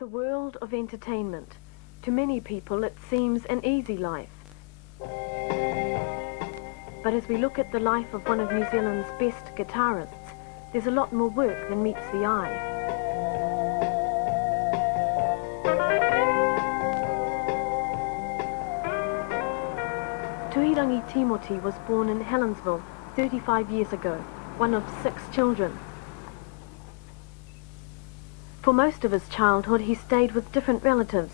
The world of entertainment. To many people it seems an easy life. But as we look at the life of one of New Zealand's best guitarists, there's a lot more work than meets the eye. Tuhi Timoti was born in Helensville 35 years ago, one of 6 children. For most of his childhood he stayed with different relatives,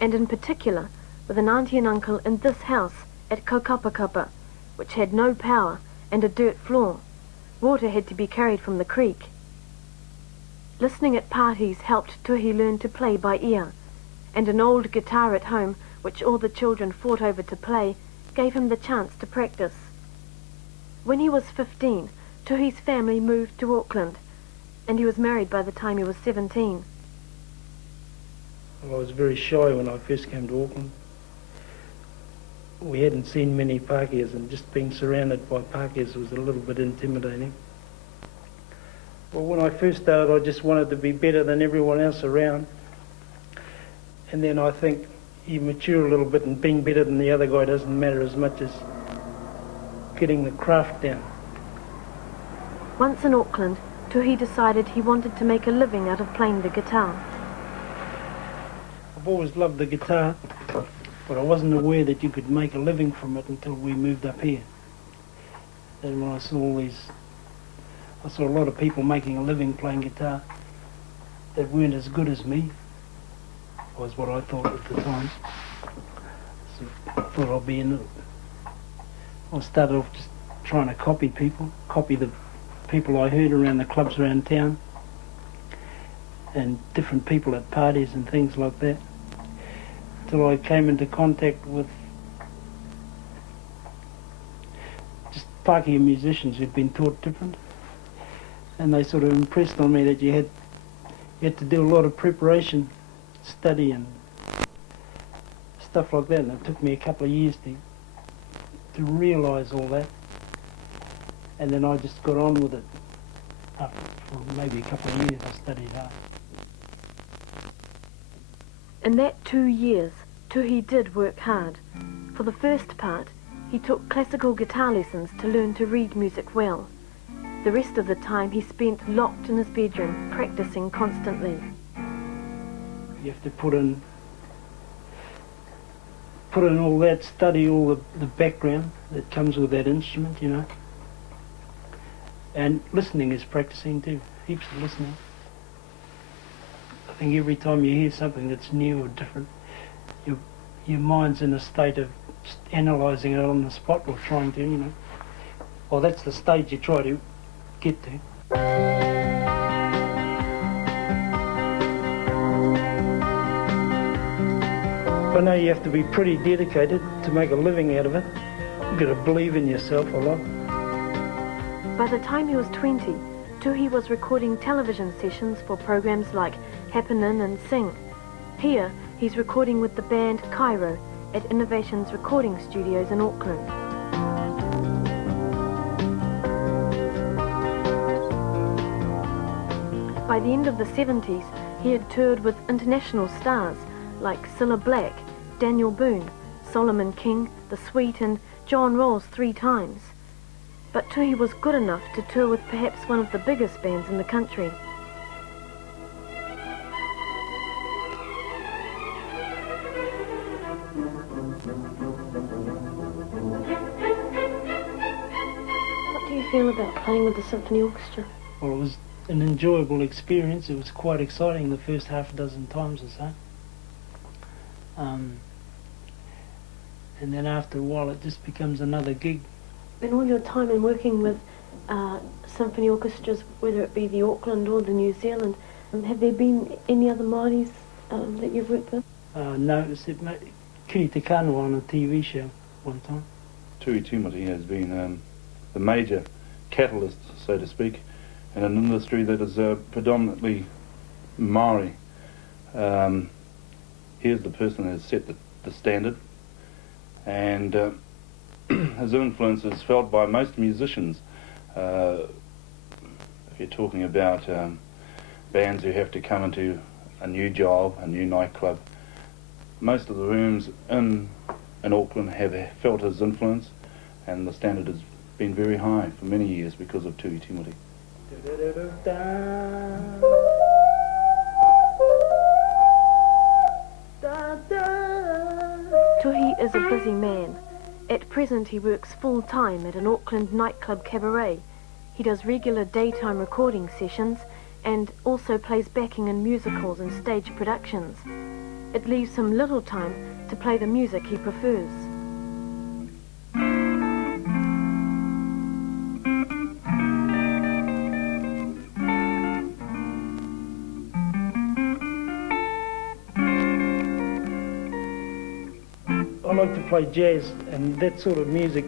and in particular with an auntie and uncle in this house at Kaukapakapa, which had no power and a dirt floor. Water had to be carried from the creek. Listening at parties helped Tuhi learn to play by ear, and an old guitar at home, which all the children fought over to play, gave him the chance to practice. When he was 15, Tuhi's family moved to Auckland, and he was married by the time he was 17. I was very shy when I first came to Auckland. We hadn't seen many Pākehās, and just being surrounded by Pākehās was a little bit intimidating. Well, when I first started, I just wanted to be better than everyone else around. And then I think you mature a little bit, and being better than the other guy doesn't matter as much as getting the craft down. Once in Auckland, Tuhi decided he wanted to make a living out of playing the guitar. I've always loved the guitar, but I wasn't aware that you could make a living from it until we moved up here. And when I saw a lot of people making a living playing guitar that weren't as good as me, was what I thought at the time. So I thought I'd be in it. I started off just trying to copy the people I heard around the clubs around town, and different people at parties and things like that, till I came into contact with just Pākehā musicians who'd been taught different, and they sort of impressed on me that you had to do a lot of preparation, study and stuff like that, and it took me a couple of years to realise all that. And then I just got on with it. For maybe a couple of years I studied hard. In that 2 years, Tuhi did work hard. For the first part, he took classical guitar lessons to learn to read music well. The rest of the time he spent locked in his bedroom, practicing constantly. You have to put in all that, study all the background that comes with that instrument, you know. And listening is practicing too, heaps of listening. I think every time you hear something that's new or different, your mind's in a state of analysing it on the spot, or trying to, you know. Well, that's the stage you try to get to. I know you have to be pretty dedicated to make a living out of it. You've got to believe in yourself a lot. By the time he was 20, Tuhi was recording television sessions for programs like Happenin' and Sing. Here, he's recording with the band Cairo at Innovations Recording Studios in Auckland. By the end of the 70s, he had toured with international stars like Cilla Black, Daniel Boone, Solomon King, The Sweet and John Rowles 3 times. But Tuhi was good enough to tour with perhaps one of the biggest bands in the country. What do you feel about playing with the Symphony Orchestra? Well, it was an enjoyable experience. It was quite exciting the first half a dozen times or so. And then after a while it just becomes another gig. In all your time in working with symphony orchestras, whether it be the Auckland or the New Zealand, have there been any other Māoris that you've worked with? No, except Kiri Te Kanoa on a TV show one time. Tuhi Timoti has been the major catalyst, so to speak, in an industry that is predominantly Māori. Here's the person that has set the standard, and his influence is felt by most musicians. If you're talking about bands who have to come into a new job, a new nightclub. Most of the rooms in Auckland have felt his influence, and the standard has been very high for many years because of Tuhi Timoti. Tuhi is a busy man. At present he works full-time at an Auckland nightclub cabaret. He does regular daytime recording sessions and also plays backing in musicals and stage productions. It leaves him little time to play the music he prefers. I like to play jazz, and that sort of music,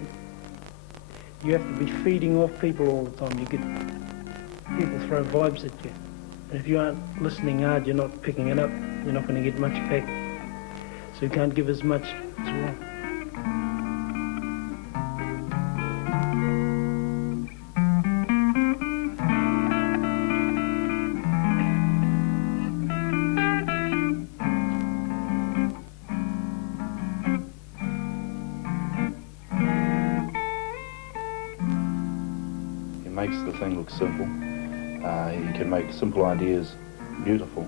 you have to be feeding off people all the time. You get people throw vibes at you. And if you aren't listening hard, you're not picking it up. You're not going to get much back. So you can't give as much as well. He makes the thing look simple. He can make simple ideas beautiful.